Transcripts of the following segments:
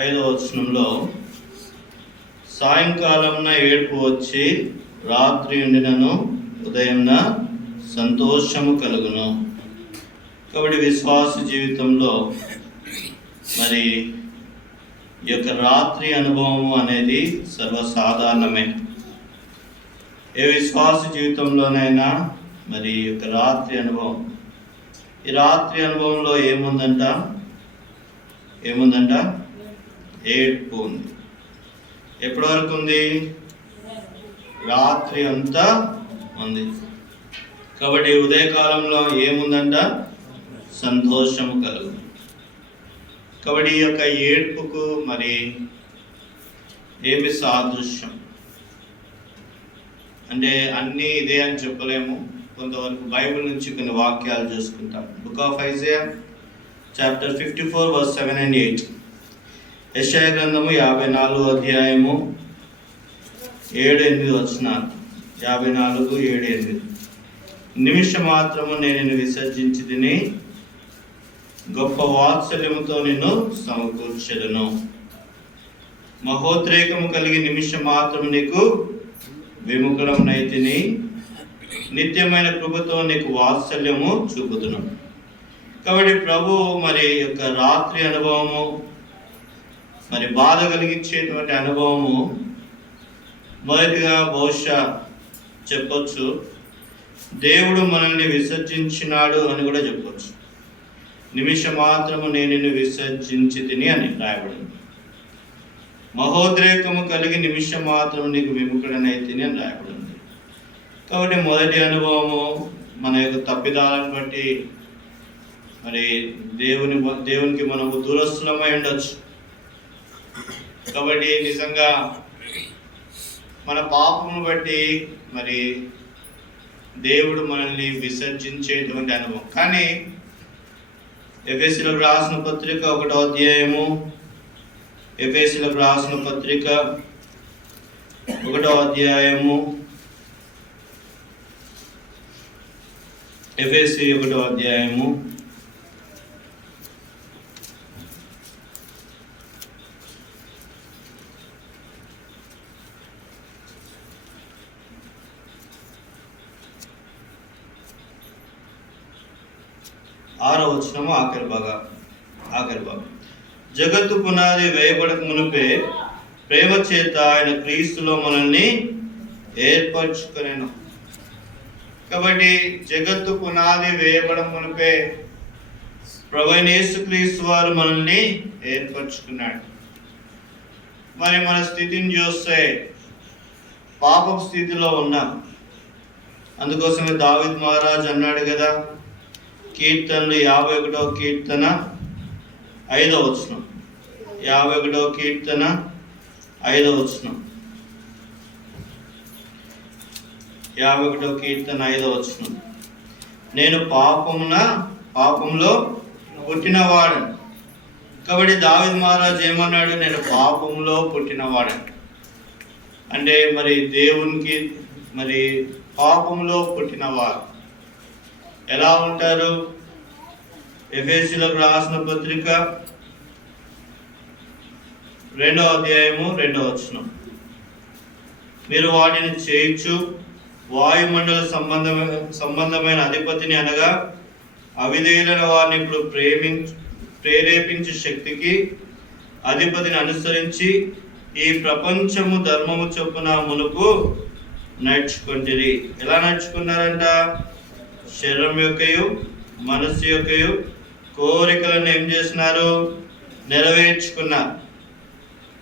5వ వచనంలో సాయంకాలంన ఏడుపు వచ్చి రాత్రి ఉండినను ఉదయంన సంతోషము కలుగును. కాబట్టి విశ్వాస జీవితంలో మరి ఈ యొక్క రాత్రి అనుభవం అనేది సర్వసాధారణమే. ఏ విశ్వాస జీవితంలోనైనా మరి ఈ యొక్క రాత్రి అనుభవం, ఈ రాత్రి అనుభవంలో ఏముందంట? ఏడుపు ఉంది. ఎప్పటి వరకు ఉంది? రాత్రి అంతా ఉంది. కాబట్టి ఉదయకాలంలో ఏముందంట? సంతోషము కలుగు. కాబట్టి ఈ యొక్క ఏడుపుకు మరి ఏమి సాదృశ్యం అంటే అన్నీ ఇదే అని చెప్పలేము. కొంతవరకు బైబిల్ నుంచి కొన్ని వాక్యాలు చూసుకుంటాం. Book of Isaiah chapter 54 verse 7 and 8. యెషయా గ్రంథము 54వ అధ్యాయము 7-8 వచనాలు. 54, 7, 8. నిమిషం మాత్రము నేను నిన్ను విసర్జించి తిని గొప్ప వాత్సల్యముతో నిన్ను సమకూర్చెదను. మహోద్రేకము కలిగి నిమిషం మాత్రము నీకు విముఖుడనైతిని. నిత్యమైన కృపతో నీకు వాత్సల్యము చూపుదును. కాబట్టి ప్రభు మరి యొక్క రాత్రి అనుభవము, మరి బాధ కలిగించేటువంటి అనుభవము, మొదటిగా బహుశా చెప్పొచ్చు దేవుడు మనల్ని విసర్జించినాడు అని కూడా చెప్పొచ్చు. నిమిషం మాత్రము నేను నిన్ను విసర్జించి తిని అని రాయబడింది. మహోద్రేకము కలిగి నిమిషం మాత్రం నీకు విముఖుడనైతిని అని రాయబడింది. కాబట్టి మొదటి అనుభవము మన యొక్క తప్పిదాలను బట్టి మరి దేవునికి మనము దూరస్థులమై ఉండొచ్చు. కాబట్టి నిజంగా మన పాపమును బట్టి మరి దేవుడు మనల్ని విసర్జించేటువంటి అనుభవం. కానీ ఎఫెసీయులకు రాసిన పత్రిక 1వ అధ్యాయము, ఎఫెసీయులకు రాసిన పత్రిక 1వ అధ్యాయము, ఎఫెసీ 1వ అధ్యాయము 6వ వచనము ఆఖరి భాగం. జగత్తు పునాది వేయబడక మునిపే ప్రేమ చేత ఆయన క్రీస్తులో మనల్ని ఏర్పరచుకొనెను. కాబట్టి జగత్తు పునాది వేయబడక మునిపే ప్రభువైన యేసుక్రీస్తు వారు మనల్ని ఏర్పరచుకున్నాడు. మరి మన స్థితిని చూస్తే పాప స్థితిలో ఉన్నాం. అందుకోసమే దావీదు మహారాజు అన్నాడు కదా, కీర్తనలు 51వ కీర్తన 5వ వచనం. 51వ కీర్తన 5వ వచనం. 51వ కీర్తన 5వ వచనం. నేను పాపంలో పుట్టినవాడను. కాబట్టి దావీదు మహారాజు ఏమన్నాడు? నేను పాపంలో పుట్టినవాడను. అంటే మరి దేవునికి మరి పాపంలో పుట్టినవారు ఎలా ఉంటారు? ఎఫెసీయులకు రాసిన పత్రిక 2వ అధ్యాయము 2వ వచనం. మీరు వాటిని చేయించు వాయుమండల సంబంధమైన అధిపతిని అనగా అవిధేయులైన వారిని ఇప్పుడు ప్రేరేపించే శక్తికి అధిపతిని అనుసరించి ఈ ప్రపంచము ధర్మము చొప్పున మునుపు నడుచుకుంటుంది. ఎలా నడుచుకున్నారంట? శరీరం యొక్కయు మనస్సు యొక్కయు కోరికలను ఏం చేసినారు? నెరవేర్చుకున్నారు.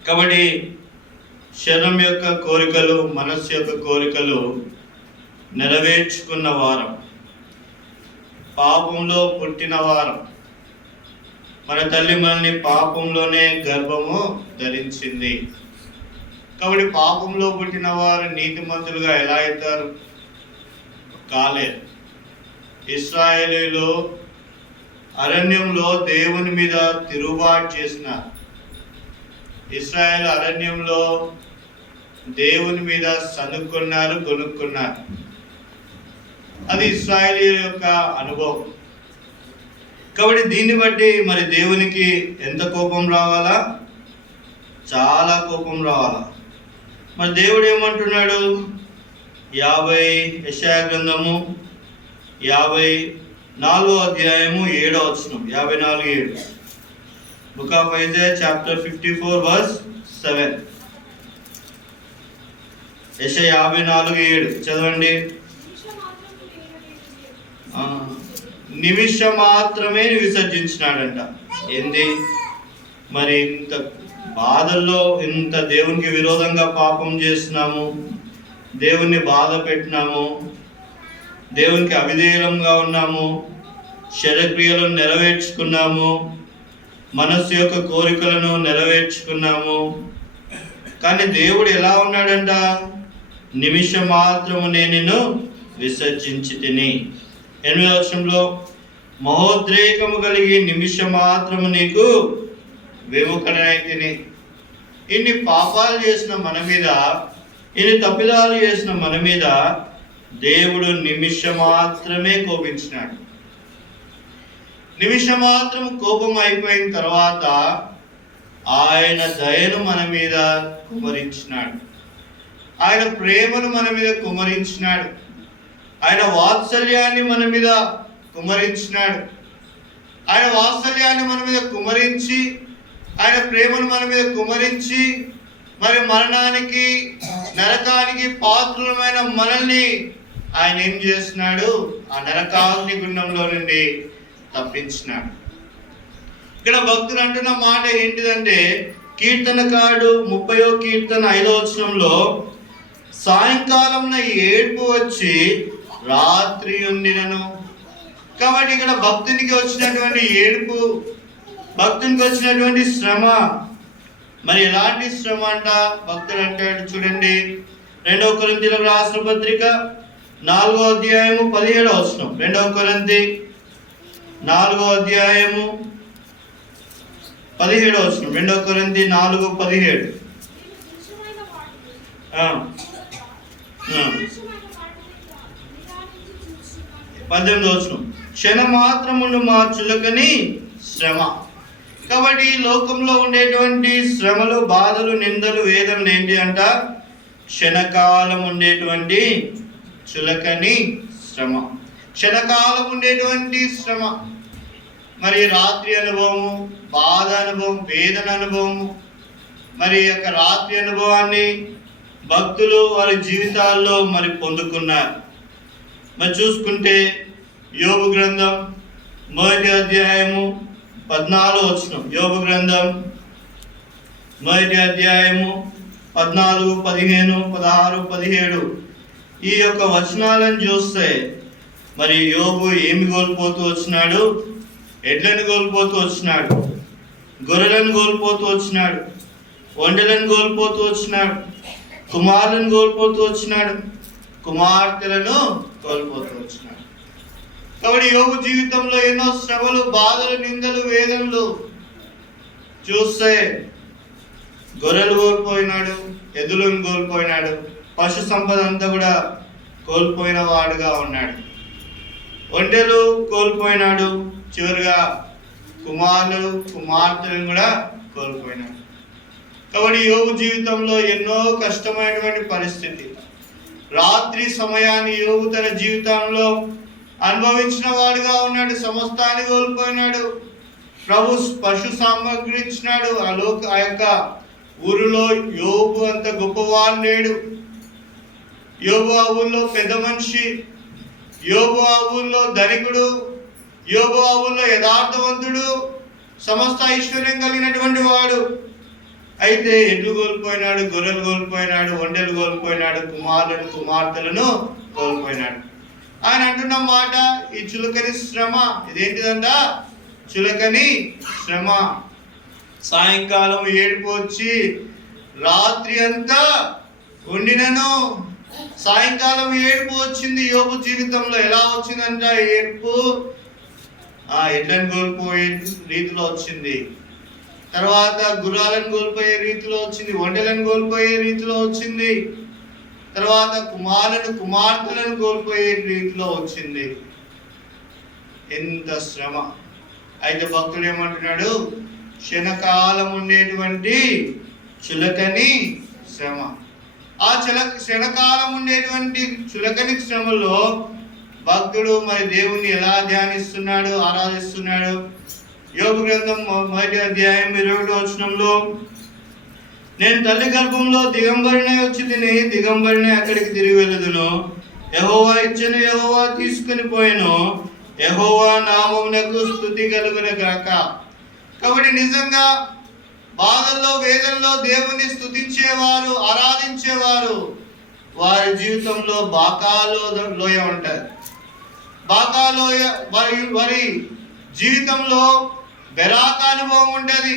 కాబట్టి శరీరం యొక్క కోరికలు, మనస్సు యొక్క కోరికలు నెరవేర్చుకున్న వారం, పాపంలో పుట్టిన వారం. మన తల్లి మనల్ని పాపంలోనే గర్భము ధరించింది. కాబట్టి పాపంలో పుట్టిన వారు నీతిమంతులుగా ఎలా అవుతారు? కాలేరు. ఇశ్రాయేలీయులు అరణ్యంలో దేవుని మీద తిరుగుబాటు చేసినారు. ఇశ్రాయేలు అరణ్యంలో దేవుని మీద సనుక్కున్నారు, కొనుక్కున్నారు. అది ఇశ్రాయేలీయుల యొక్క అనుభవం. కాబట్టి దీన్ని బట్టి మరి దేవునికి ఎంత కోపం రావాలా? చాలా కోపం రావాలి. మరి దేవుడు ఏమంటున్నాడు? యెషయా గ్రంథము 54వ అధ్యాయము 7వ వచనం, 54:7. Book of Isaiah chapter 54 verse 7. యెషయా 54:7 చదవండి. నిమిషం మాత్రమే విసర్జించినాడంట. ఏంది మరి? ఇంత బాధల్లో, ఇంత దేవునికి విరోధంగా పాపం చేస్తున్నాము, దేవుణ్ణి బాధ పెట్టినాము, దేవునికి అవిధేయంగా ఉన్నాము, శరీరక్రియలను నెరవేర్చుకున్నాము, మనస్సు యొక్క కోరికలను నెరవేర్చుకున్నాము. కానీ దేవుడు ఎలా ఉన్నాడంట? నిమిషం మాత్రము నేను విసర్జించి తిని. 8వ వచనంలో మహోద్రేకము కలిగి నిమిషం మాత్రము నీకు విముఖుడనై తిని. ఇన్ని పాపాలు చేసిన మన మీద, ఇన్ని తప్పిదాలు చేసిన మన మీద దేవుడు నిమిషం మాత్రమే కోపించినాడు. నిమిషం మాత్రం కోపం అయిపోయిన తర్వాత ఆయన దయను మన మీద కుమరించినాడు, ఆయన ప్రేమను మన మీద కుమరించినాడు, ఆయన వాత్సల్యాన్ని మన మీద కుమరించినాడు. ఆయన వాత్సల్యాన్ని మన మీద కుమరించి, ఆయన ప్రేమను మన మీద కుమరించి, మరి మరణానికి, నరకానికి పాత్రులమైన మనల్ని ఆయన ఏం చేస్తున్నాడు? ఆ నరకాగ్ని గుండంలో నుండి తప్పించినాడు. ఇక్కడ భక్తులు అంటున్న మాట ఏంటిదంటే, కీర్తనకారుడు 30వ కీర్తన 5వ వచనంలో సాయంకాలం ఏడుపు వచ్చి రాత్రి ఉండినను. కాబట్టి ఇక్కడ భక్తునికి వచ్చినటువంటి ఏడుపు, భక్తునికి వచ్చినటువంటి శ్రమ, మరి ఎలాంటి శ్రమ అంట? భక్తుడు అంటాడు చూడండి, 2వ కొరింథీయులకు రాసిన పత్రిక 4వ అధ్యాయము 17వ వచనం. 2వ కొరింథీ 4వ అధ్యాయము 17వ వచనం. 2వ కొరింథీ 4:17. 18వ వచనం. క్షణ మాత్రమును మా చులకని శ్రమ. కాబట్టి ఈ లోకంలో ఉండేటువంటి శ్రమలు, బాధలు, నిందలు, వేదనలు ఏంటి అంట? క్షణకాలం ఉండేటువంటి చులకని శ్రమ, క్షణకాలం ఉండేటువంటి శ్రమ. మరి రాత్రి అనుభవము, బాధ అనుభవం, వేదన అనుభవము, మరి యొక్క రాత్రి అనుభవాన్ని భక్తులు వారి జీవితాల్లో మరి పొందుకున్నారు. మరి చూసుకుంటే యోబు గ్రంథం 1వ అధ్యాయము 14వ వచనం. యోబు గ్రంథం 1వ అధ్యాయము 14, 15, 16, 17 ఈ యొక్క వచనాలను చూస్తే మరి యోబు ఏమి కోల్పోతూ వచ్చినాడు? ఎడ్లను కోల్పోతూ వచ్చినాడు, గొర్రెలను కోల్పోతూ వచ్చినాడు, ఒంటెలను కోల్పోతూ వచ్చినాడు, కుమారులను కోల్పోతూ వచ్చినాడు, కుమార్తెలను కోల్పోతూ వచ్చినాడు. కాబట్టి యోబు జీవితంలో ఎన్నో శ్రమలు, బాధలు, నిందలు, వేదనలు చూస్తే గొర్రెలు కోల్పోయినాడు, ఎద్దులను కోల్పోయినాడు, పశు సంపద అంతా కూడా కోల్పోయిన వాడుగా ఉన్నాడు, ఒంటెలు కోల్పోయినాడు, చివరిగా కుమారులు, కుమార్తెలను కూడా కోల్పోయినాడు. కాబట్టి యోబు జీవితంలో ఎన్నో కష్టమైనటువంటి పరిస్థితి. రాత్రి సమయాన్ని యోబు తన జీవితంలో అనుభవించిన వాడుగా ఉన్నాడు. సమస్తాన్ని కోల్పోయినాడు. ప్రభు పశు సామగ్రి ఇచ్చినాడు. ఆ యొక్క ఊరిలో యోబు అంత గొప్పవాడు లేడు. యోబు ఆ ఊళ్ళో పెద్ద మనిషి, యోబు ఆ ఊళ్ళో ధనికుడు, యోబు ఆ ఊళ్ళో యథార్థవంతుడు, సమస్త ఐశ్వర్యం కలిగినటువంటి వాడు. అయితే ఎడ్లు కోల్పోయినాడు, గొర్రెలు కోల్పోయినాడు, ఒంటెలు కోల్పోయినాడు, కుమారులను, కుమార్తెలను కోల్పోయినాడు. ఆయన అంటున్న మాట, ఈ చులకని శ్రమ. ఇదేంటిదంట? చులకని శ్రమ. సాయంకాలం ఏడుపు వచ్చి రాత్రి అంతా ఉండినను. సాయంకాలం ఏడుపు వచ్చింది యోబు జీవితంలో. ఎలా వచ్చిందంట ఏడుపు? ఎడ్లను కోల్పోయే రీతిలో వచ్చింది, తర్వాత గుర్రాలను కోల్పోయే రీతిలో వచ్చింది, ఒంటెలను కోల్పోయే రీతిలో వచ్చింది, తర్వాత కుమారులను, కుమార్తెలను కోల్పోయే రీతిలో వచ్చింది. ఎంత శ్రమ! అయితే భక్తుడు ఏమంటున్నాడు? క్షణకాలం ఉండేటువంటి చులకని శ్రమ. ఆ క్షణకాలం ఉండేటువంటి చులకని శ్రమలో భక్తుడు మరి దేవుణ్ణి ఎలా ధ్యానిస్తున్నాడు, ఆరాధిస్తున్నాడు. యోబు గ్రంథం 1వ అధ్యాయం 21వ వచనంలో, నేను తల్లి గర్భంలో దిగంబరినే వచ్చి తిని దిగంబరినే అక్కడికి తిరిగి వెళ్ళదును. యెహోవా ఇచ్చెను, యెహోవా తీసుకుని పోయెను, యెహోవా నామమునకు స్తుతి కలుగును గాక. కాబట్టి నిజంగా బాధల్లో వేదనలో దేవుని స్తుతించేవారు, ఆరాధించేవారు, వారి జీవితంలో బాకాలో లోయ ఉంటుంది. బాకాలోయ వారి జీవితంలో బెరాక అనుభవం ఉంటుంది.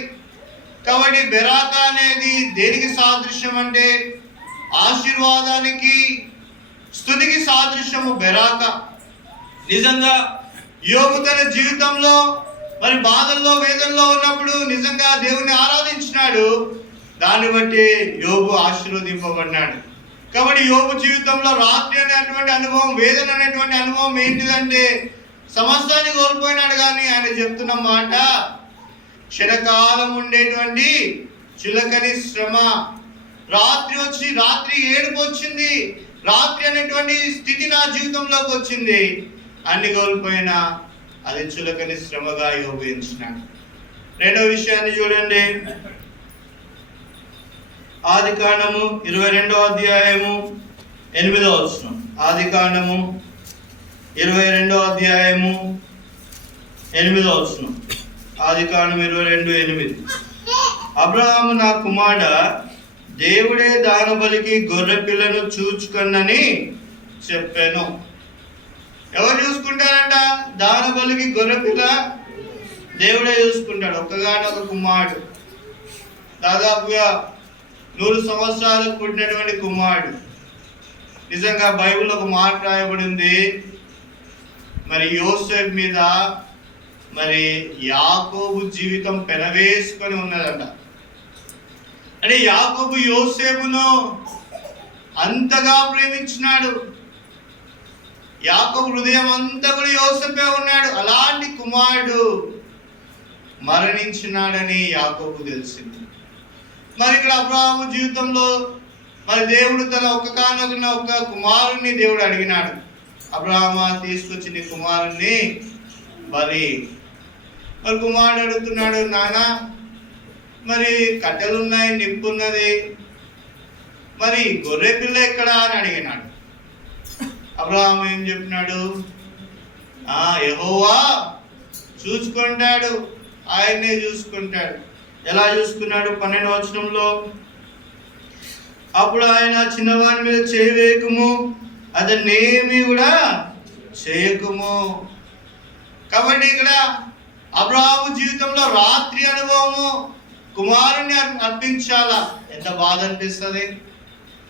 కాబట్టి బెరాక అనేది దేనికి సాదృశ్యం అంటే ఆశీర్వాదానికి, స్తుతికి సాదృశ్యము బెరాక. నిజంగా యోబు తన జీవితంలో మరి బాధల్లో వేదనలో ఉన్నప్పుడు నిజంగా దేవుని ఆరాధించినాడు. దాన్ని బట్టి యోబు ఆశీర్వదింపబడినాడు. కాబట్టి యోబు జీవితంలో రాత్రి అనేటువంటి అనుభవం, వేదన అనేటువంటి అనుభవం ఏంటిదంటే సమస్తాన్ని కోల్పోయినాడు. కానీ ఆయన చెప్తున్న మాట, క్షణకాలం ఉండేటువంటి చులకని శ్రమ, రాత్రి ఏడుపు వచ్చింది, రాత్రి అనేటువంటి స్థితి నా జీవితంలోకి వచ్చింది. అన్ని కోల్పోయినా అది చులకని శ్రమగా యోబు ఎంచినాడు. రెండవ విషయాన్ని చూడండి, ఆదికాండము 22వ అధ్యాయము 8వ వచనం. ఆదికాండము 22వ అధ్యాయము 8వ వచనం. ఆదికాండం 22:8. అబ్రహాము నా కుమారుడ, దేవుడే దాన బలికి గొర్రె పిల్లను చూచుకొనని చెప్పాను. ఎవరు చూసుకుంటారంట? దాన బలికి గొర్రె పిల్ల దేవుడే చూసుకుంటాడు. ఒక్కగానొక కుమారుడు, దాదాపుగా 100 సంవత్సరాలకు పుట్టినటువంటి కుమారుడు. నిజంగా బైబిల్లో ఒక మాట రాయబడింది, మరి యోసేపు మీద మరి యాకోబు జీవితం పెనవేసుకొని ఉన్నదంట. అంటే యాకోబు యోసేపును అంతగా ప్రేమించినాడు. యాకోబు హృదయం అంతా కూడా యోసేపే ఉన్నాడు. అలాంటి కుమారుడు మరణించినాడని యాకోబు తెలిసింది. మరి ఇక్కడ అబ్రహాము జీవితంలో మరి దేవుడు తన ఒక్క కుమారుణ్ణి దేవుడు అడిగినాడు. అబ్రహామా, తీసుకొచ్చి నీ కుమారుణ్ణి బలి. మరి కుమారుడు అడుగుతున్నాడు, నాన్న మరి కట్టెలున్నాయి, నిప్పున్నది, మరి గొర్రె పిల్ల ఎక్కడా అని అడిగినాడు. అబ్రహాము ఏం చెప్పినాడు? యెహోవా చూసుకుంటాడు, ఆయన్నే చూసుకుంటాడు. ఎలా చూసుకున్నాడు? 12వ వచనంలో, అప్పుడు ఆయన చిన్నవాని మీద చేయవేయకుము, అతన్నేమి కూడా చేయకుము. కాబట్టి ఇక్కడ అబ్రహాము జీవితంలో రాత్రి అనుభవము, కుమారుణ్ణి అర్పించాలా. ఎంత బాధ అనిపిస్తుంది.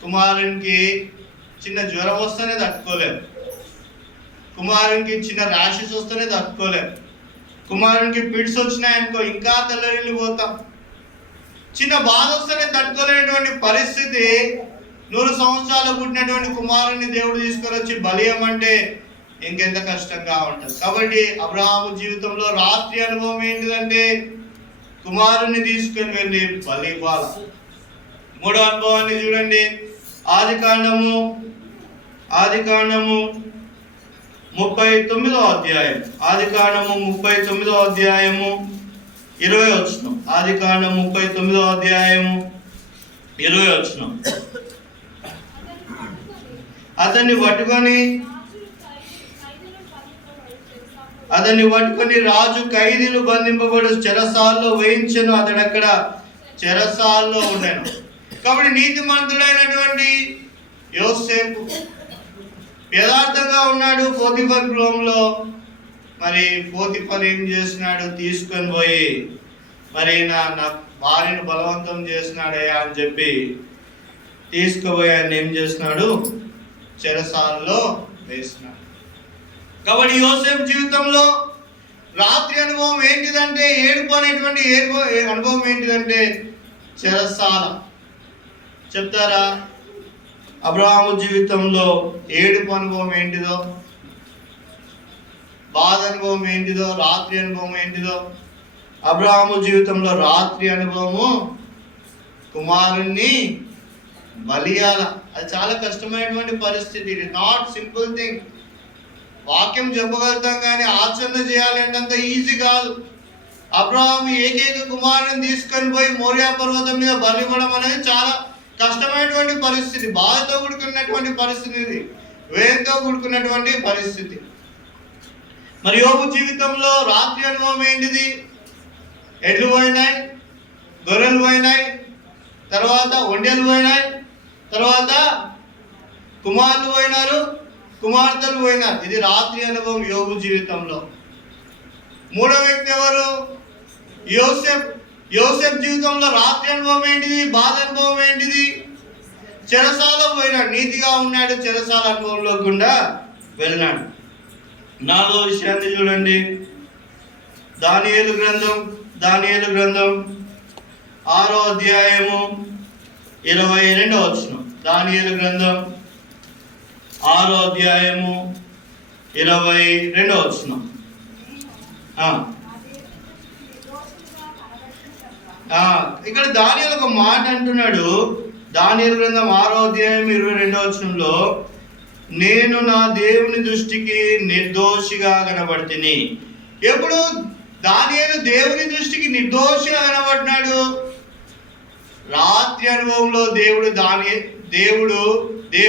కుమారునికి చిన్న జ్వరం వస్తేనే తట్టుకోలేము, కుమారునికి చిన్న ర్యాషెస్ వస్తేనే తట్టుకోలేము, కుమారునికి పిడ్స్ వచ్చినాయనుకో ఇంకా తెల్లరిల్లిపోతాం. చిన్న బాధ వస్తేనే తట్టుకోలేనటువంటి పరిస్థితి. 100 సంవత్సరాలు పుట్టినటువంటి కుమారుని దేవుడు తీసుకొని వచ్చి బలియమంటే ఇంకెంత కష్టంగా ఉంటుంది. కాబట్టి అబ్రహాము జీవితంలో రాత్రి అనుభవం ఏంటిదంటే కుమారుని తీసుకొని వెళ్ళి బలి ఇవ్వాలి. మూడో అనుభవాన్ని చూడండి, ఆదికాండము 39వ అధ్యాయం. ఆదికాండము 39వ అధ్యాయము 20వ వచనం. ఆదికాండము 39వ అధ్యాయము 20వ వచనం. అతన్ని పట్టుకొని రాజు ఖైదీలు బంధింపబడు చెరసాల్లో వేయించెను. అతడు అక్కడ చెరసాల్లో ఉండెను. కాబట్టి నీతిమంతుడైనటువంటి యోసేపు యథార్థంగా ఉన్నాడు. పోతిఫర్ గృహంలో మరి పోతిఫర్ ఏం చేసినాడు? తీసుకొని పోయి మరి నా భార్యను బలవంతం చేసినాడయ్యా అని చెప్పి తీసుకుపోయి ఆయన ఏం చేసినాడు? చెరసాల్లో వేసినాడు. కాబట్టి యోసేపు జీవితంలో రాత్రి అనుభవం ఏంటిదంటే ఏడుపు అనుభవం ఏంటిదంటే చెరసాల. చెప్తారా? అబ్రహాము జీవితంలో ఏడుపు అనుభవం ఏంటిదో, బాధ అనుభవం ఏంటిదో, రాత్రి అనుభవం ఏంటిదో. అబ్రహాము జీవితంలో రాత్రి అనుభవము కుమారుణ్ణి బలియాల. అది చాలా కష్టమైనటువంటి పరిస్థితి. It is not simple thing. వాక్యం చెప్పగలుగుతాం కానీ ఆచరణ చేయాలి అంటే అంత ఈజీ కాదు. అబ్రహాము ఏకైక కుమారుని తీసుకొని పోయి మోరియా పర్వతం మీద బలి ఇవ్వడం అనేది చాలా కష్టమైనటువంటి పరిస్థితి, బాధతో కూడుకున్నటువంటి పరిస్థితి, ఇది వేదంతో కూడుకున్నటువంటి పరిస్థితి. మరి యోబు జీవితంలో రాత్రి అనుభవం ఏంటిది? ఎడ్లు పోయినాయి, గొర్రెలు పోయినాయి, తర్వాత ఒంటెలు పోయినాయి, తర్వాత కుమారులు పోయినారు, కుమార్తెలు పోయినారు. ఇది రాత్రి అనుభవం యోబు జీవితంలో. మూడో వ్యక్తి ఎవరు? యోసేపు. యోసేపు జీవితంలో రాత్రి అనుభవం ఏంటిది? బాధ అనుభవం ఏంటిది? చెరసాల పోయినాడు. నీతిగా ఉన్నాడు, చెరసాల అనుభవంలో గుండా వెళ్ళినాడు. నాలుగో విషయాన్ని చూడండి. దానియేలు గ్రంథం 6వ అధ్యాయము 22వ వచనం. దానియేలు గ్రంథం 6వ అధ్యాయము 22వ వచనం. ఇక్కడ దానియేలు ఒక మాట అంటున్నాడు. దానియేలు గ్రంథం 6వ అధ్యాయం 22వ వచనంలో, నేను నా దేవుని దృష్టికి నిర్దోషిగా కనబడితిని. ఎప్పుడు దానియేలు దేవుని దృష్టికి నిర్దోషిగా కనబడినాడు? రాత్రి అనుభవంలో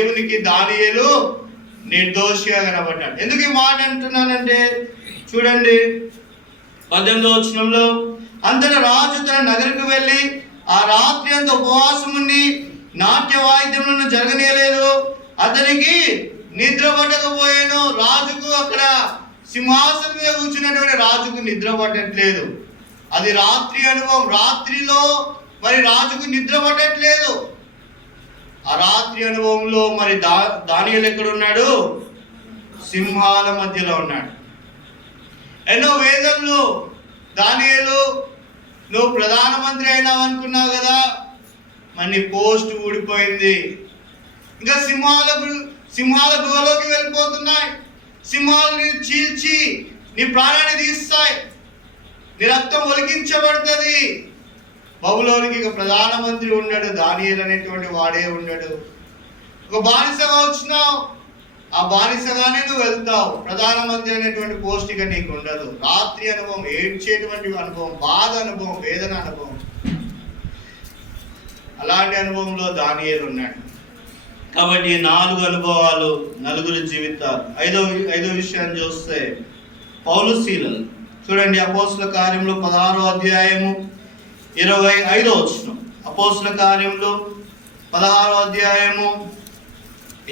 దేవునికి దానియేలు నిర్దోషిగా కనబడ్డాడు. ఎందుకు ఈ మాట అంటున్నానంటే చూడండి 18వ వచనంలో, అంతటా రాజు తన నగరికి వెళ్ళి ఆ రాత్రి అంత ఉపవాసం ఉండి నాట్య వాయిద్యములను జరగనీయలేదు, అతనికి నిద్ర పట్టకపోయాను. రాజుకు అక్కడ సింహాసనం మీద కూర్చున్నటువంటి రాజుకు నిద్ర పట్టట్లేదు. అది రాత్రి అనుభవం. రాత్రిలో మరి రాజుకు నిద్ర పట్టట్లేదు. ఆ రాత్రి అనుభవంలో మరి దానియేలు ఎక్కడ ఉన్నాడు? సింహాల మధ్యలో ఉన్నాడు. ఎన్నో వేదనలు. దానియేలు, నువ్వు ప్రధానమంత్రి అయినావు అనుకున్నావు కదా, మరి నీ పోస్ట్ ఊడిపోయింది. ఇంకా సింహాల గుహలోకి వెళ్ళిపోతున్నాయి. సింహాలు చీల్చి నీ ప్రాణాన్ని తీస్తాయి, నీ రక్తం ఒలికించబడుతుంది. బబులోనికి ఇక ప్రధానమంత్రి ఉండడు, దానియేలు అనేటువంటి వాడే ఉండడు. ఒక బానిసగా వచ్చినావు, ఆ బానిసగానే నువ్వు వెళ్తావు. ప్రధానమంత్రి అనేటువంటి పోస్ట్ ఇక నీకు ఉండదు. రాత్రి అనుభవం, ఏడ్చేటువంటి అనుభవం, బాధ అనుభవం, వేదన అనుభవం. అలాంటి అనుభవంలో దానియేలు ఉన్నాడు. కాబట్టి 4 అనుభవాలు, 4 జీవితాలు. ఐదో విషయాన్ని చూస్తే పౌలు శీలలు. చూడండి అపోస్తుల కార్యంలో 16వ అధ్యాయము 25వ వచనం. అపోస్తుల కార్యంలో 16వ అధ్యాయము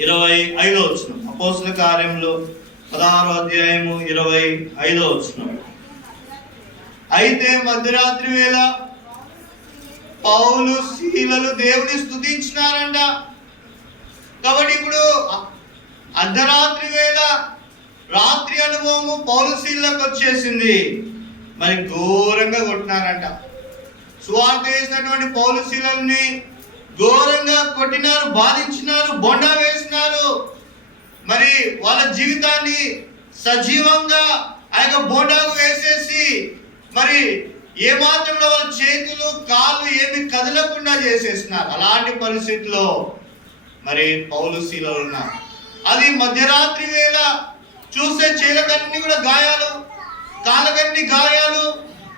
25వ వచనం. అపోస్తుల కార్యంలో 16వ అధ్యాయము 25వ వచనం. అయితే మధ్యరాత్రి వేళ పౌలు శీలలు దేవుని స్తుతించినారంట. కాబట్టి ఇప్పుడు అర్ధరాత్రి వేళ రాత్రి అనుభవము పౌలు శీలకు వచ్చేసింది. మరి ఘోరంగా కొట్టినారంట. సువార్త చేసినటువంటి పౌలు శీలని ఘోరంగా కొట్టినారు, బాధించినారు, బొండా వేసినారు. మరి వాళ్ళ జీవితాన్ని సజీవంగా ఆ యొక్క బోండాకు వేసేసి మరి ఏమాత్రంలో వాళ్ళ చేతులు కాళ్ళు ఏమి కదలకుండా చేసేసినారు. అలాంటి పరిస్థితిలో మరి పౌలు శీలలు ఉన్నారు. అది మధ్యరాత్రి వేళ చూస్తే చేలకన్నీ కూడా గాయాలు, కాళ్ళకన్నీ గాయాలు,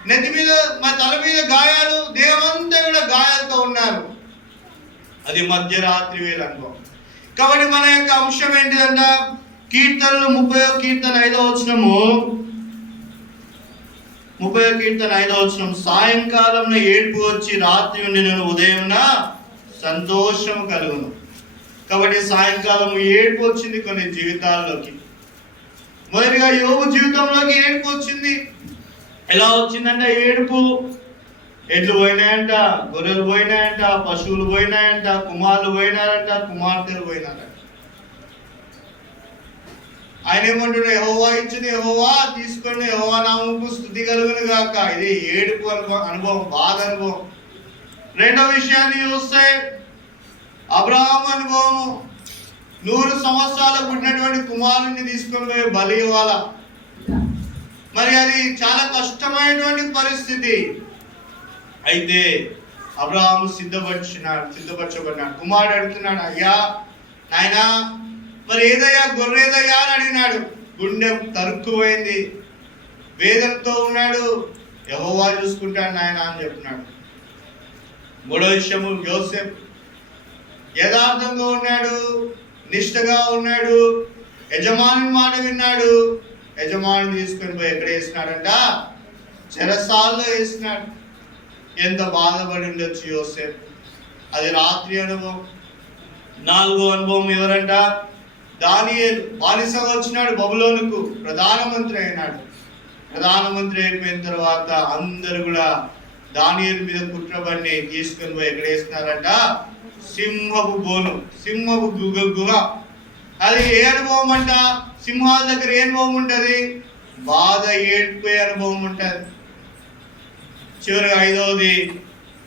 నెత్తి మీద మా తల మీద గాయాలు, దేహమంతా కూడా గాయాలతో ఉన్నారు. అది మధ్యరాత్రి వేళ అనుభవం. కాబట్టి మన యొక్క అంశం ఏంటిదంట? కీర్తనలు 30వ కీర్తన 5వ వచనము. 30వ కీర్తన 5వ వచనం, సాయంకాలం ఏడ్పు వచ్చి రాత్రి ఉండి నేను ఉదయం సంతోషం కలుగును. కాబట్టి సాయంకాలం ఏడ్పు వచ్చింది కొన్ని జీవితాల్లోకి. మొదటిగా యోబు జీవితంలోకి ఏడుపు వచ్చింది. ఎలా వచ్చిందంటే ఏడుపు, ఎడ్లు పోయినాయంట, గొర్రెలు పోయినాయంట, పశువులు పోయినాయంట, కుమారులు పోయినారంట, కుమార్తెలు పోయినారంట. ఆయన ఏమంటున్నాడు? యెహోవా ఇచ్చిన యెహోవా తీసుకొని యెహోవా నామముకు స్తుతి కలుగును గాక. ఇది ఏడుపు అనుభవం, బాధ అనుభవం. రెండో విషయాన్ని చూస్తే అబ్రహాము అనుభవము. 100 సంవత్సరాలకు పుట్టినటువంటి కుమారుని తీసుకొని పోయి బలి ఇవ్వాల. మరి అది చాలా కష్టమైనటువంటి పరిస్థితి. అయితే అబ్రహాము సిద్ధపరచబడినాడు. కుమారుడు అడుగుతున్నాడు, అయ్యా నాయనా మరి ఏదయ్యా, గొర్రెదయ్యా అని అడిగినాడు. గుండె తరుక్కుపోయింది, వేదనతో ఉన్నాడు. యెహోవా చూసుకుంటాడు నాయన అని చెప్పినాడు. మూడో విషయము, యోసేపు యథార్థంగా ఉన్నాడు, నిష్ఠగా ఉన్నాడు, యజమాని మాట విన్నాడు. యజమాని తీసుకొని పోయి ఎక్కడ వేసినాడంట? చెరసాల్లో వేసినాడు. ఎంత బాధపడి ఉండొచ్చు యోసేపు. అది రాత్రి అనుభవం. నాలుగో అనుభవం ఎవరంట? దానియేలు. బానిసగా వచ్చినాడు బబులోనుకు, ప్రధానమంత్రి అయినాడు. ప్రధానమంత్రి అయిపోయిన తర్వాత అందరు కూడా దానియేలు మీద కుట్రబడి తీసుకొని పోయి ఎక్కడ వేసినారంట? సింహపు బోను, సింహపు గుహ. అది ఏ అనుభవం అంట? సింహాల దగ్గర ఏ అనుభవం ఉంటుంది? బాధ, ఏడ్పోయే అనుభవం ఉంటుంది. చివరిగా ఐదవది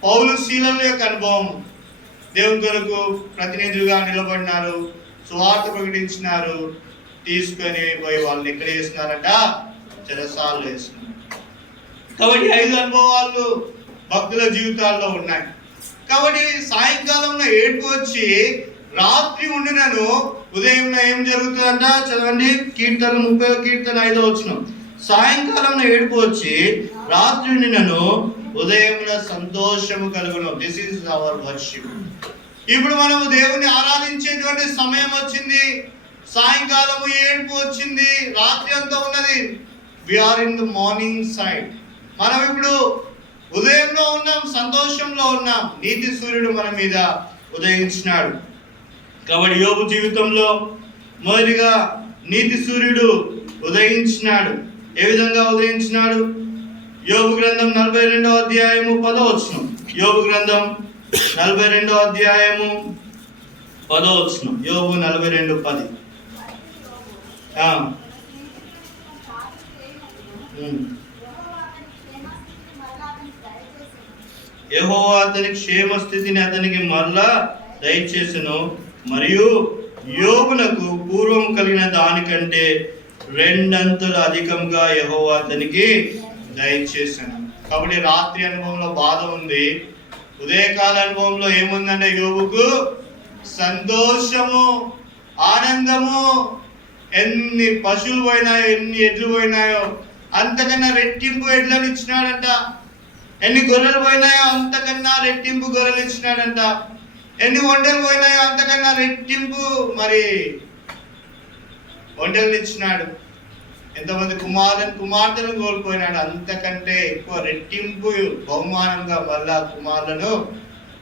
పౌలు శీలల యొక్క అనుభవం. దేవుని కొరకు ప్రతినిధులుగా నిలబడినారు, సువార్త ప్రకటించినారు. తీసుకొని పోయి వాళ్ళని ఎక్కడ వేసినారంట? చెరసాల్లో వేసినారు. కాబట్టి 5 అనుభవాలు భక్తుల జీవితాల్లో ఉన్నాయి. కాబట్టి సాయంకాలంలో ఏడుపు వచ్చి రాత్రి ఉండినను ఉదయం ఏం జరుగుతుందంట? చదవండి, కీర్తన 30వ కీర్తన 5వ వచనం. సాయంకాలంలో ఏడుపు వచ్చి రాత్రి ఉండినను ఉదయం సంతోషము కలుగును. This is our worship. ఇప్పుడు మనము దేవుని ఆరాధించేటువంటి సమయం వచ్చింది. సాయంకాలము ఏడుపు వచ్చింది, రాత్రి అంతా ఉన్నది. We're in the morning side. మనం ఇప్పుడు ఉదయంలో ఉన్నాం, సంతోషంలో ఉన్నాం. నీతి సూర్యుడు మన మీద ఉదయించినాడు. కాబట్టి యోబు జీవితంలో మొదటిగా నీతి సూర్యుడు ఉదయించినాడు. ఏ విధంగా ఉదయించినాడు? యోబు గ్రంథం 42వ అధ్యాయము 10వ వచనం. యోబు గ్రంథం 42వ అధ్యాయము 10వ వచనం. యోబు 42:10. యెహోవా అతని క్షేమ స్థితిని అతనికి మరలా దయచేసెను, మరియు యోబునకు పూర్వం కలిగిన దానికంటే 2 అంతలు అధికంగా యెహోవా అతనికి దయచేసెను. కాబట్టి రాత్రి అనుభవంలో బాధ ఉంది, ఉదయకాల అనుభవంలో ఏముందంటే యోబుకు సంతోషము, ఆనందము. ఎన్ని పశువులు పోయినాయో, ఎన్ని ఎడ్లు పోయినాయో అంతకన్నా రెట్టింపు ఎడ్లను ఇచ్చినాడంట. ఎన్ని గొర్రెలు పోయినాయో అంతకన్నా రెట్టింపు గొర్రెలు ఇచ్చినాడంట. ఎన్ని ఒంటెలు పోయినాయో అంతకన్నా రెట్టింపు మరి ఒంటెలు ఇచ్చినాడు. ఎంతమంది కుమార్తెలను కోల్పోయినాడు, అంతకంటే ఎక్కువ రెట్టింపు బహుమానంగా మళ్ళా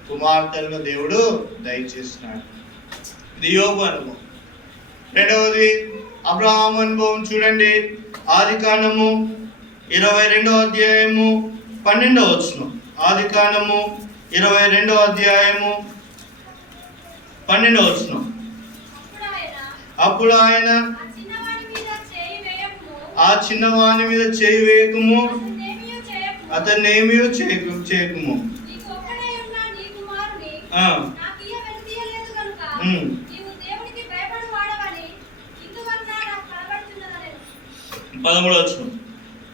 కుమార్తెలను దేవుడు దయచేసినాడు. ఇది యోబు అనుభవం. రెండవది అబ్రహాము అనుభవం. చూడండి, ఆదికాండము 22వ అధ్యాయము 12వ వచనం. ఆదికాండము 22వ అధ్యాయము 12వ వచనం. అప్పుడు ఆయన ఆ చిన్నవాని మీద చేయి వేయకుము, అతన్ని ఏమీ చేయకుము.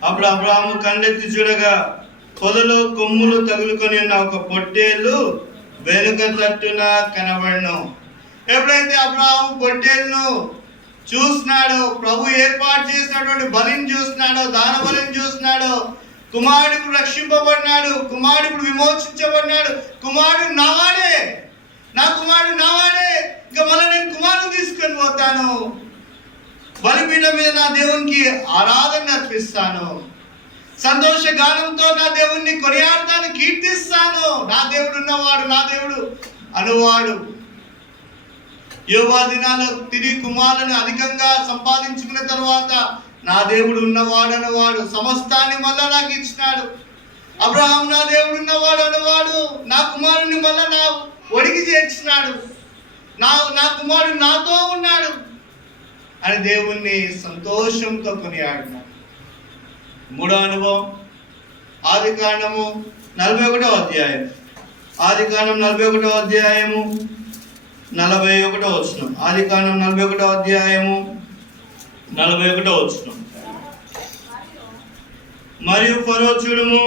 అప్పుడు అబ్రహాము కళ్ళెత్తి చూడగా పొదలో కొమ్ములు తగులుకొని ఉన్న ఒక పొట్టేలు వెనుక తట్టున కనబడను. ఎప్పుడైతే అబ్రహాము పొట్టేలును చూస్తున్నాడో, ప్రభు ఏర్పాటు చేసినటువంటి బలిని చూస్తున్నాడో, దాన బలిని చూస్తున్నాడో, కుమారుడు రక్షింపబడినాడు, కుమారుడు విమోచించబడినాడు. కుమారుడు నావాడే, నా కుమారుడు నావాడే, ఇంకా మళ్ళీ నేను కుమారుడు తీసుకొని పోతాను, బలిపీఠం మీద నా దేవునికి ఆరాధన అర్పిస్తాను, సంతోష గానంతో నా దేవుణ్ణి కొనియాడతాను, కీర్తిస్తాను. నా దేవుడు ఉన్నవాడు, నా దేవుడు అనువాడు. యోబు దినాల్లో తిరిగి కుమారులను అధికంగా సంపాదించుకున్న తర్వాత నా దేవుడు ఉన్నవాడు అనేవాడు, సమస్తాన్ని మళ్ళా నాకు ఇచ్చినాడు. అబ్రహాము నా దేవుడు ఉన్నవాడు అనేవాడు, నా కుమారుని మళ్ళా నా ఒడికి చేర్చినాడు, నా కుమారుడు నాతో ఉన్నాడు అని దేవుణ్ణి సంతోషంతో కొనియాడినాడు. మూడో అనుభవం ఆదికాండము 41వ అధ్యాయం. ఆదికాండం 41వ అధ్యాయము 41వ వచనం. ఆదికాండం 41వ అధ్యాయము 41వ వచనం. మరియు ఫరో చూడుము,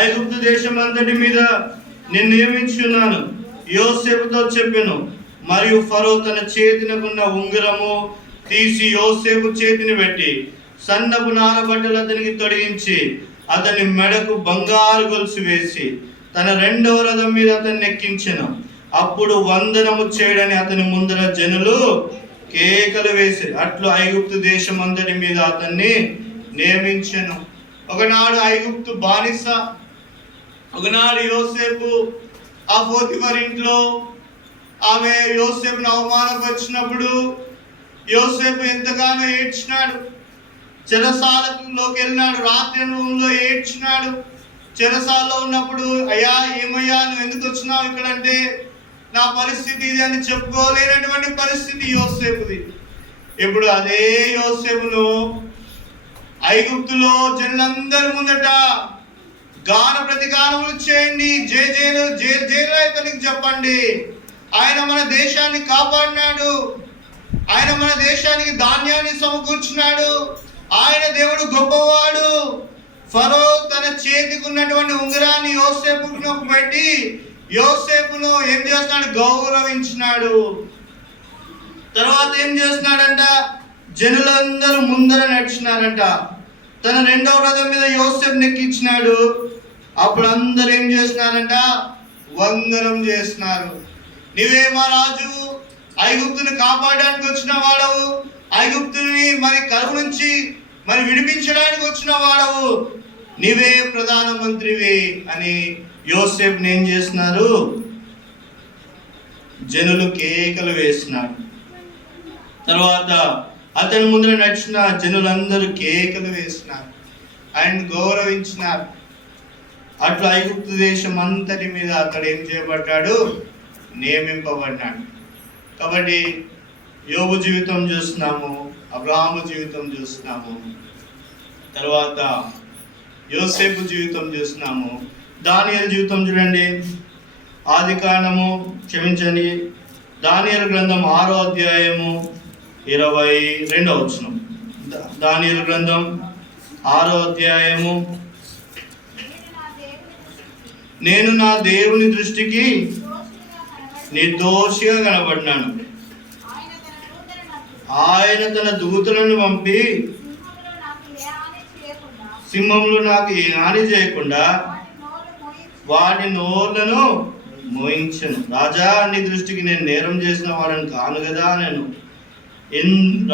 ఐగుప్తు దేశం అంతటి మీద నేను నియమించున్నాను యోసేపుతో చెప్పెను. మరియు ఫరో తన చేతినకున్న ఉంగరము తీసి యోసేపు చేతిని పెట్టి సన్నపు నారబట్టలు అతనికి తొడిగించి అతని మెడకు బంగారు గొలుసు వేసి తన రెండవ రథం మీద అతన్ని ఎక్కించెను. అప్పుడు వందనము చేయడని అతని ముందర జనులు కేకలు వేసి అట్లు ఐగుప్తు దేశం అంతటి మీద అతన్ని నియమించెను. ఒకనాడు ఐగుప్తు బానిస, ఒకనాడు యోసేపు ఆ పోతిఫర్ ఇంట్లో ఆమె యోసేపును అవమానపరిచినప్పుడు యోసేపు ఎంతగానో ఏడ్చినాడు. చెరసాలలోకి వెళ్ళినాడు, రాత్రి అనుభవంలో ఏడ్చినాడు. చెరసాలలో ఉన్నప్పుడు అయ్యా ఏమయ్యా నువ్వు ఎందుకు వచ్చినావు ఇక్కడంటే నా పరిస్థితి ఇది అని చెప్పుకోలేనటువంటి పరిస్థితి యోసేపుది. ఇప్పుడు అదే యోసేపును ఐగుప్తులో జనులందరి ముందట గాన ప్రతిగానములు చేయండి, జయ ఇతనికి చెప్పండి, ఆయన మన దేశాన్ని కాపాడినాడు, ఆయన మన దేశానికి ధాన్యాన్ని సమకూర్చున్నాడు, ఆయన దేవుడు గొప్పవాడు. ఫరో తన చేతికి ఉన్నటువంటి ఉంగరాన్ని యోసేపును పెట్టి యోసేపును ఏం చేస్తున్నాడు, గౌరవించినాడు. తర్వాత ఏం చేస్తున్నాడంట, జనులందరూ ముందర నడిచినారంట. తన రెండవ రథం మీద యోసేపు నెక్కించినాడు. అప్పుడు అందరు ఏం చేస్తున్నారంట, వందనం చేస్తున్నారు. నీవే మా రాజు, ఐగుప్తుని కాపాడడానికి వచ్చిన వాడవు, ఐగుప్తుని మరి కరువు నుంచి మరి విడిపించడానికి వచ్చిన వాడవు, నీవే ప్రధానమంత్రివి అని యోసేపుని ఏం చేస్తున్నారు, జనులు కేకలు వేసినారు. తర్వాత అతని ముందర నడిచిన జనులందరూ కేకలు వేసినారు, ఆయన గౌరవించినారు. అట్లా ఐగుప్తు దేశం అంతటి మీద అతడు ఏం చేయబడ్డాడు, నియమింపబడ్డాడు. కాబట్టి యోబు జీవితం చూస్తున్నాము, అబ్రహాము జీవితం చూస్తున్నాము, తర్వాత యోసేపు జీవితం చూస్తున్నాము, దానియేలు జీవితం చూడండి. ఆదికాండము క్షమించండి దానియేలు గ్రంథం 6వ అధ్యాయము 22వ వచనం. దానియేలు గ్రంథం 6వ అధ్యాయము, నేను నా దేవుని దృష్టికి నిర్దోషిగా కనబడినాను, ఆయన తన దూతలను పంపి సింహంలో నాకు ఏ హాని చేయకుండా వాటి నోళ్లను మోయించను. రాజా నీ దృష్టికి నేను నేరం చేసిన వాడని కాను కదా. నేను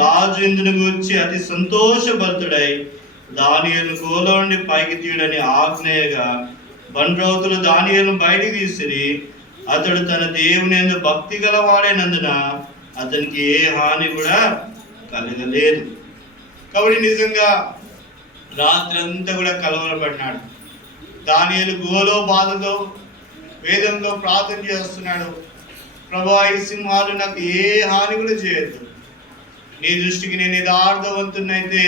రాజు ఇందుని గురించి అతి సంతోషభరితుడై దానియేలును గోలో నుండి పైకి తీయడని ఆజ్ఞయగా బండ్రౌతులు దానియేలును బయటికి తీసిరి. అతడు తన దేవుని యందు భక్తి గలవాడైనందున అతనికి ఏ హాని కూడా కలగలేదు. కాబట్టి నిజంగా రాత్రి అంతా కూడా కలవరపడినాడు. దానియేలు గోలో బాధతో వేదంలో ప్రార్థన చేస్తున్నాడు, ప్రభా ఈ సింహాలు నాకు ఏ హాని కూడా చేయొద్దు, నీ దృష్టికి నేను యథార్థవంతునైతే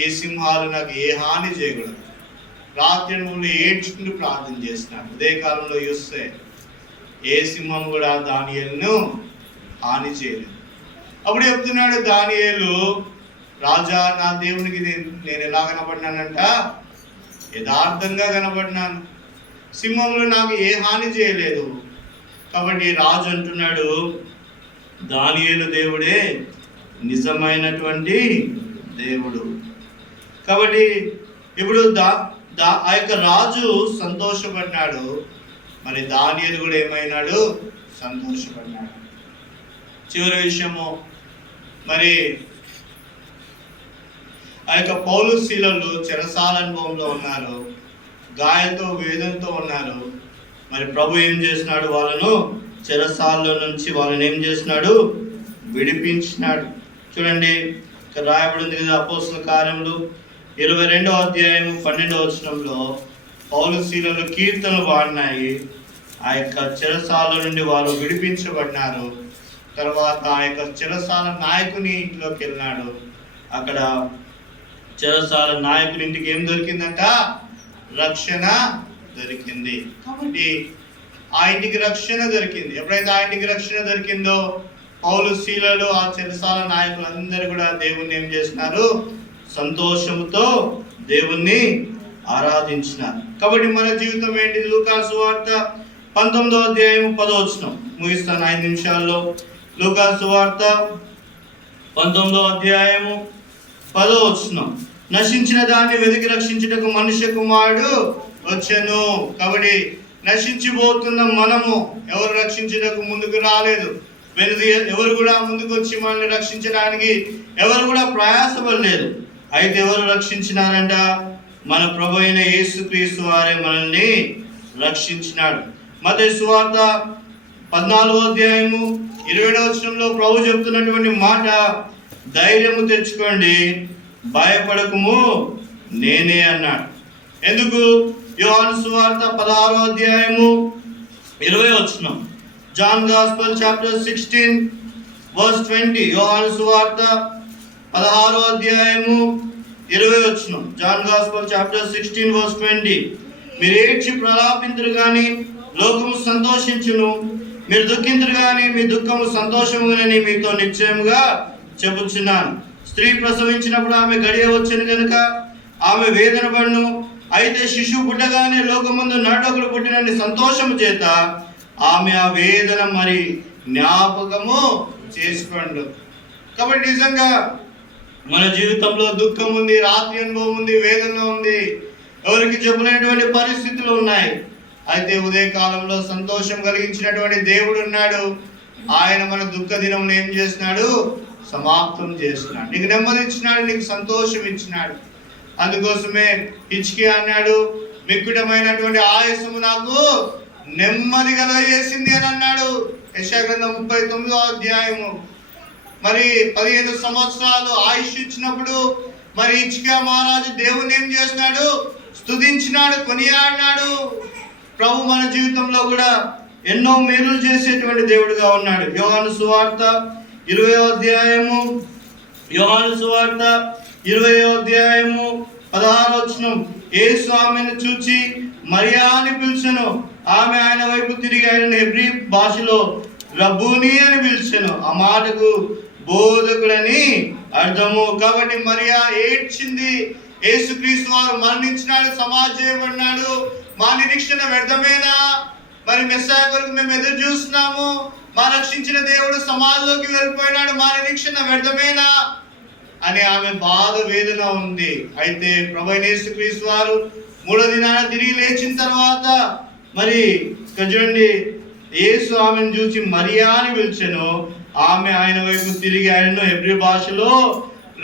ఈ సింహాలు నాకు ఏ హాని చేయకూడదు. రాత్రి నువ్వు ఏడ్చుకుంటూ ప్రార్థన చేస్తున్నాడు. ఉదయకాలంలో చూస్తే ఏ సింహం కూడా దానియేలును హాని చేయలేదు. అప్పుడు చెప్తున్నాడు దానియేలు, రాజా నా దేవునికి నేను ఎలా కనబడినానంట, యథార్థంగా కనబడినాను, సింహంలో నాకు ఏ హాని చేయలేదు. కాబట్టి రాజు అంటున్నాడు, దానియేలు దేవుడే నిజమైనటువంటి దేవుడు. కాబట్టి ఇప్పుడు ఆ యొక్క రాజు సంతోషపడినాడు, మరి దానియేలు కూడా ఏమైనాడు, సంతోషపడినాడు. చివరి విషయము, మరి ఆ యొక్క పౌలు శీలలు చెరసాల అనుభవంలో ఉన్నారు, గాయంతో వేదంతో ఉన్నారు. మరి ప్రభు ఏం చేసినాడు, వాళ్ళను చెరసాలలో నుంచి వాళ్ళని ఏం చేసినాడు, విడిపించినాడు. చూడండి ఇక్కడ రాయబడింది కదా, అపోస్తల కార్యములు 22వ అధ్యాయము 12వ వచనంలో పౌలు శీలలు కీర్తనలు పాడినాయి. ఆ యొక్క చెరసాల నుండి వారు విడిపించబడినారు. తర్వాత ఆ యొక్క చెరసాల నాయకుని ఇంట్లోకి వెళ్ళినాడు. అక్కడ చెరసాల నాయకుని ఇంటికి ఏం దొరికిందంట, రక్షణ దొరికింది. కాబట్టి ఆ ఇంటికి రక్షణ దొరికింది. ఎప్పుడైతే ఆ ఇంటికి రక్షణ దొరికిందో పౌలు శీలలు ఆ చెరసాల నాయకులందరూ కూడా దేవుణ్ణి ఏం చేస్తున్నారు, సంతోషంతో దేవుణ్ణి ఆరాధించినారు. కాబట్టి మన జీవితం ఏంటి, లూకా సువార్త 19వ అధ్యాయం 10వ వచనం ముగిస్తాను 5 నిమిషాల్లో. లూకా సువార్త 19వ అధ్యాయము 10వ వచనం. నశించిన దాన్ని వెతికి రక్షించుటకు మనుష్య కుమారుడు వచ్చెను. కాబట్టి నశించిపోతున్న మనము ఎవరు రక్షించుటకు ముందుకు రాలేదు. ఎవరు కూడా ముందుకు వచ్చి మనల్ని రక్షించడానికి ఎవరు కూడా ప్రయాసపడలేదు. అయితే ఎవరు రక్షించినారంట? మన ప్రభు అయిన యేసుక్రీస్తు వారే మనల్ని రక్షించినాడు. మత్తయి సువార్త 14వ అధ్యాయము 20వ వచనంలో ప్రభు చెప్తున్నటువంటి మాట, ధైర్యము తెచ్చుకోండి, భయపడకుము, నేనే అన్నాడు. ఎందుకు? యోహాను సువార్త 16వ అధ్యాయము 20వ వచనం. John gospel chapter 16 verse 20. యోహాను సువార్త 16వ అధ్యాయము 20వ వచనం. John gospel chapter 16 verse 20. మీరు ఏడ్చి ప్రలాపింతురు కానీ లోకము సంతోషించును, మీరు దుఃఖింతురు కానీ మీ దుఃఖము సంతోషముగానని మీతో నిశ్చయముగా చెప్పుచున్నాను. స్త్రీ ప్రసవించినప్పుడు ఆమె గడియ వచ్చెను కనుక ఆమె వేదన పడును. అయితే శిశువు పుట్టగానే లోకమందు నడొకడు పుట్టినని సంతోషము చేత ఆమె ఆ వేదన మరి జ్ఞాపకము చేసుకోండు. కాబట్టి నిజంగా మన జీవితంలో దుఃఖం ఉంది, రాత్రి అనుభవం ఉంది, వేదన ఉంది, ఎవరికి చెప్పలేనటువంటి పరిస్థితులు ఉన్నాయి. అయితే ఉదయకాలంలో సంతోషం కలిగించినటువంటి దేవుడు ఉన్నాడు. ఆయన మన దుఃఖ దినములు ఏం చేసినాడు? సమాప్తం చేసినాడు. నీకు నెమ్మది ఇచ్చినాడు, నీకు సంతోషం ఇచ్చినాడు. అందుకోసమే హిజ్కియా అన్నాడు, మిక్కుటమైనటువంటి ఆయాసము నాకు నెమ్మది కలగజేసింది అని అన్నాడు. యెషయా గ్రంథం 39వ అధ్యాయము. మరి 15 సంవత్సరాలు ఆయుష్ ఇచ్చినప్పుడు మరి హిజ్కియా మహారాజు దేవుని ఏం చేసినాడు? స్తుతించినాడు, కొనియాడినాడు. ప్రభు మన జీవితంలో కూడా ఎన్నో మేలులు చేసేటువంటి దేవుడుగా ఉన్నాడు. యోహాను సువార్త 20వ అధ్యాయము 16వ వచనం. యేసు ఆమెను చూచి మరియా అని పిలిచెను. ఆమె ఆయన వైపు తిరిగి ఆయన హెబ్రీ భాషలో రబ్బూని అని పిలిచెను. ఆ మాటకు బోధకుడని అర్థము. కాబట్టి మరియా ఏడ్చింది. యేసుక్రీస్తు వారు మరణించినాడు, సమాధి చేయబడినాడు, మా నిరీక్షణ వ్యర్థమేనా? మరి మెస్సయా కొరకు మేము ఎదురు చూస్తున్నాము, మా రక్షించిన దేవుడు సమాధిలోకి వెళ్ళిపోయినాడు, మా నిరీక్షణ వ్యర్థమేనా అని ఆమె బాధ వేదన ఉంది. అయితే ప్రభువైన యేసుక్రీస్తు వారు 3వ దినాన తిరిగి లేచిన తర్వాత మరి చూడండి, యేసు ఆమెను చూసి మరియా అని పిలిచెను. ఆమె ఆయన వైపు తిరిగి ఆయనను హెబ్రీ భాషలో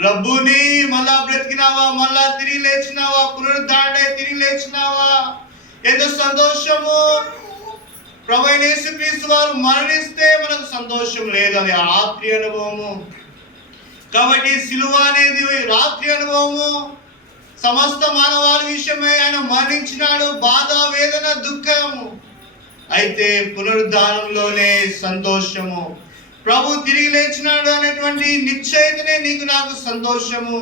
రబ్బూని, మళ్ళా బ్రతికినావా, మళ్ళా తిరిగి లేచినావా, పునరుద్ధారణై తిరిగి లేచినావా. ఎంతో సంతోషము! ప్రభువైన యేసుక్రీస్తు వారు మరణిస్తే మనకు సంతోషం లేదు, అది రాత్రి అనుభవము. కాబట్టి సిలువ అనేది రాత్రి అనుభవము. సమస్త మానవాళి విషయమై ఆయన మరణించినాడు, బాధ, వేదన, దుఃఖము. అయితే పునరుద్ధానంలోనే సంతోషము. ప్రభు తిరిగి లేచినాడు అనేటువంటి నిశ్చయితనే నీకు నాకు సంతోషము.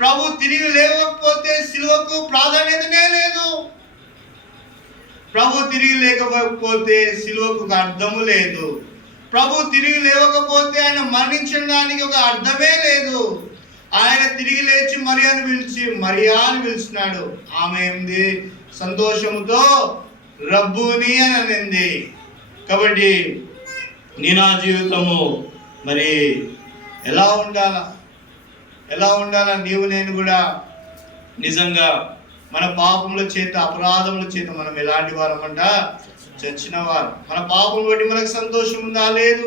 ప్రభు తిరిగి లేవకపోతే సిలువకు ప్రాధాన్యతనే లేదు. ప్రభు తిరిగి లేకపోతే సిలువకు ఒక అర్థము లేదు. ప్రభు తిరిగి లేవకపోతే ఆయన మరణించిన దానికి ఒక అర్థమే లేదు. ఆయన తిరిగి లేచి మరియాను పిలిచి మరియా అని పిలిచినాడు. ఆమె ఏంది? సంతోషముతో రబ్బూని అని అనింది. కాబట్టి నీ నా జీవితము మరి ఎలా ఉండాలా? నీవు నేను కూడా నిజంగా మన పాపముల చేత, అపరాధముల చేత మనం ఎలాంటి వారమంట? చచ్చిన వారు. మన పాపం బట్టి మనకు సంతోషం ఉందా? లేదు.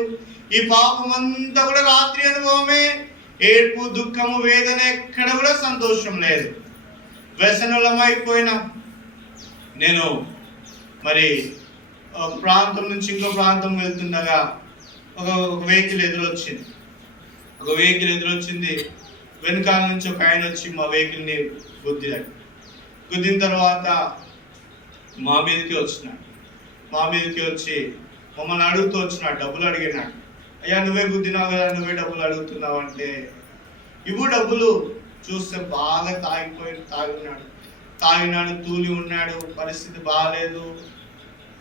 ఈ పాపం అంతా కూడా రాత్రి అనుభవమే. ఏడ్పు, దుఃఖము, వేదన, ఎక్కడ కూడా సంతోషం లేదు. వ్యసనలమైపోయినా. నేను మరి ఒక ప్రాంతం నుంచి ఇంకో ప్రాంతం వెళ్తుండగా ఒక వెహికల్ ఎదురొచ్చింది. వెనకాల నుంచి ఒక ఆయన వచ్చి మా వెహికల్ని గుద్దిన తర్వాత మా మీదకి వచ్చి మమ్మల్ని అడుగుతూ వచ్చినాడు, డబ్బులు అడిగినాడు. అయ్యా నువ్వే గుద్దినావు కదా, నువ్వే డబ్బులు అడుగుతున్నావు అంటే, ఇవ్వు డబ్బులు. చూస్తే బాగా తాగినాడు, తూలి ఉన్నాడు, పరిస్థితి బాగాలేదు.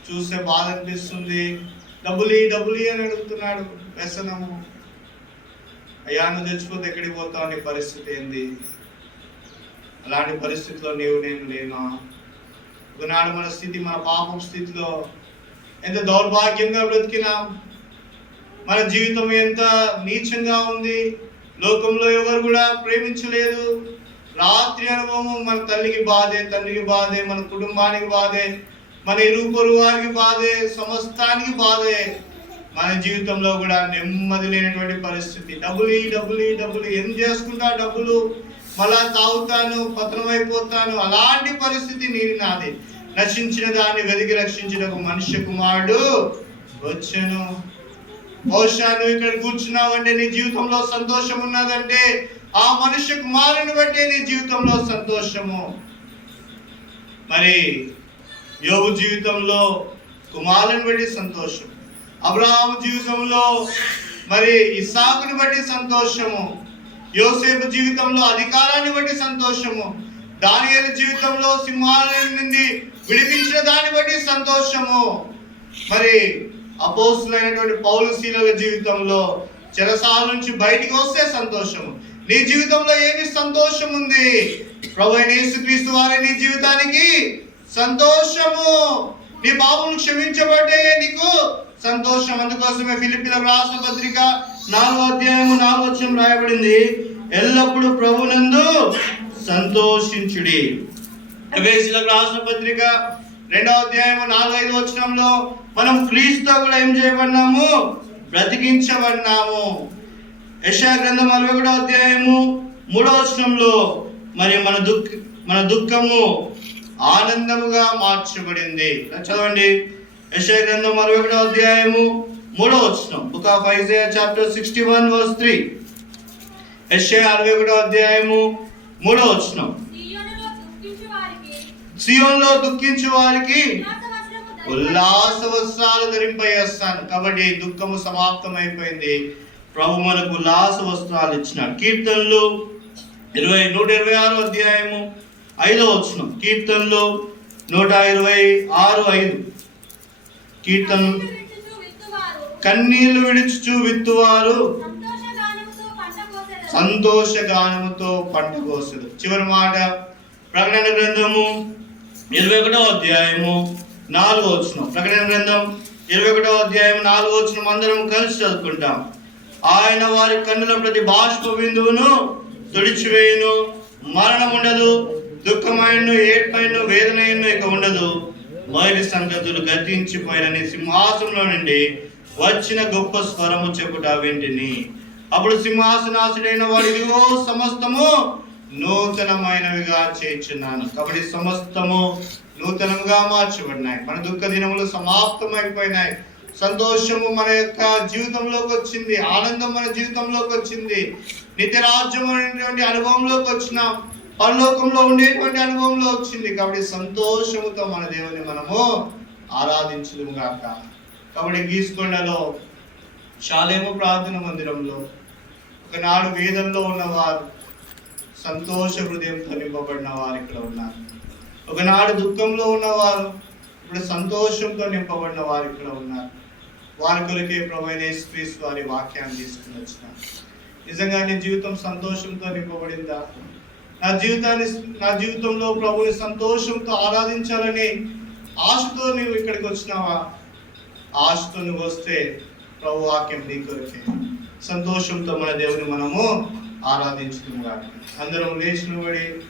చూస్తే బాధ అనిపిస్తుంది. డబ్బులు అని అడుగుతున్నాడు. వ్యసనము. అయ్యా నువ్వు తెచ్చిపోతే ఎక్కడికి పోతావు, నీ పరిస్థితి ఏంది? అలాంటి పరిస్థితిలో నేను లేనా? ఒకనాడు మన స్థితి, మన పాపం స్థితిలో ఎంత దౌర్భాగ్యంగా బ్రతికినాం, మన జీవితం ఎంత నీచంగా ఉంది. లోకంలో ఎవరు కూడా ప్రేమించలేదు. రాత్రి అనుభవం మన తల్లికి బాధే, తండ్రికి బాధే, మన కుటుంబానికి బాధే, మన ఇరుగు పొరుగు వారికి బాధే, సమస్తానికి బాధే. మన జీవితంలో కూడా నెమ్మది లేనటువంటి పరిస్థితి. డబ్బులు ఏం చేసుకుంటా, డబ్బులు మళ్ళా తాగుతాను, పతనమైపోతాను, అలాంటి పరిస్థితి నీది నాది. నశించిన దాన్ని వెతికి రక్షించడానికి మనుష్య కుమారుడు వచ్చాను. బహుశా నువ్వు ఇక్కడ కూర్చున్నావంటే నీ జీవితంలో సంతోషం ఉన్నదంటే ఆ మనుష్య కుమారుని బట్టే నీ జీవితంలో సంతోషము. మరి యోబు జీవితంలో కుమారుని బట్టి సంతోషం, అబ్రహాము జీవితంలో మరి ఇస్సాకుని బట్టి సంతోషము, యోసేపు జీవితంలో అధికారాన్ని బట్టి సంతోషము, దానియేలు జీవితంలో సింహాల నుండి విడిపించిన దాన్ని బట్టి సంతోషము, మరి అపోస్తులైనటువంటి పౌలు శీలల జీవితంలో చెరసాల నుంచి బయటికి వస్తే సంతోషము. నీ జీవితంలో ఏమి సంతోషం ఉంది? ప్రభువైన యేసుక్రీస్తు వారి నీ జీవితానికి సంతోషము. నీ పాపములు క్షమించబడ్డే నీకు సంతోషం. అందుకోసమే ఫిలిప్పీలకు రాసిన పత్రిక 4వ అధ్యాయము 4వ వచనం రాయబడింది, ఎల్లప్పుడూ ప్రభునందు సంతోషించుడి. ఎఫెసీయులకు రాసిన పత్రిక 2వ అధ్యాయము 4-5 వచనంలో మనం క్రీస్తుతో కూడా ఏం చేయబడినాము? బ్రతికించబడినాము. యెషయా గ్రంథం 41వ అధ్యాయము 3వ వచనంలో మరి మన దుఃఖము ఆనందముగా మార్చబడింది. చదవండి, యెషయా గ్రంథం 41వ అధ్యాయము 3వ వచనం. Book of Isaiah chapter 61 verse 3. యెషయా 41వ అధ్యాయము 3వ వచనం. సియోనులో దుఃఖించు వారికి ఉల్లాస వస్త్రాలు ధరింపజేస్తాను. కాబట్టి దుఃఖము సమాప్తమైపోయింది. ప్రభు మనకు ఉల్లాస వస్త్రాలు ఇచ్చినాడు. కీర్తనలు 126వ అధ్యాయము 5వ వచనం. కీర్తనలు 126:5. కీర్తన, కన్నీళ్లు విడుచుచు విత్తువారు సంతోషగానముతో పంట కోసెదు. చివరి మాట ప్రకటన గ్రంథము 21వ అధ్యాయము 4వ వచనం. ప్రకటన గ్రంథం 21వ అధ్యాయం 4వ వచనం అందరం కలిసి చదువుకుంటాం. ఆయన వారి కన్నుల ప్రతి బాష్ప బిందువును తుడిచివేయును, మరణం ఉండదు, దుఃఖమైనను, ఏడ్పైను, వేదనైను ఇక ఉండదు, మొదటి సంగతులు గతించిపోయినని సింహాసనంలో నుండి వచ్చిన గొప్ప స్వరము చెప్పుట వింటిని. అప్పుడు సింహాసనాసుడైన వాడు, ఇదిగో సమస్తము నూతనమైనవిగా చేర్చున్నాను. కాబట్టి సమస్తము నూతనంగా మార్చబడినాయి. మన దుఃఖ దినములు సమాప్తమైపోయినాయి. సంతోషము మన యొక్క జీవితంలోకి వచ్చింది. ఆనందం మన జీవితంలోకి వచ్చింది. నిత్యరాజ్యం అనేటువంటి అనుభవంలోకి వచ్చినాం. పరలోకంలో ఉండేటువంటి అనుభవంలో వచ్చింది. కాబట్టి సంతోషముతో మన దేవుని మనము ఆరాధించుదుము గాక. కాబట్టి గీసుకొండలో షాలేము ప్రార్థన మందిరంలో ఒకనాడు వేదంలో ఉన్నవారు, సంతోష హృదయంతో నింపబడిన వారు ఇక్కడ ఉన్నారు. ఒకనాడు దుఃఖంలో ఉన్నవారు ఇప్పుడు సంతోషంతో నింపబడిన వారు ఇక్కడ ఉన్నారు. వారి కొరకే ప్రభువైన యేసుక్రీస్తు వారి వాక్యాన్ని తీసుకుని వచ్చినారు. నిజంగా నీ జీవితం సంతోషంతో నింపబడిందా? నా జీవితంలో ప్రభుని సంతోషంతో ఆరాధించాలని ఆశతో నీవు ఇక్కడికి వచ్చినావా? ఆశతో నువ్వు వస్తే ప్రభు వాక్యం నీ కొరకే. సంతోషంతో మన దేవుని మనము ఆరాధించుకున్నాం. అందరం లేచి నిలబడి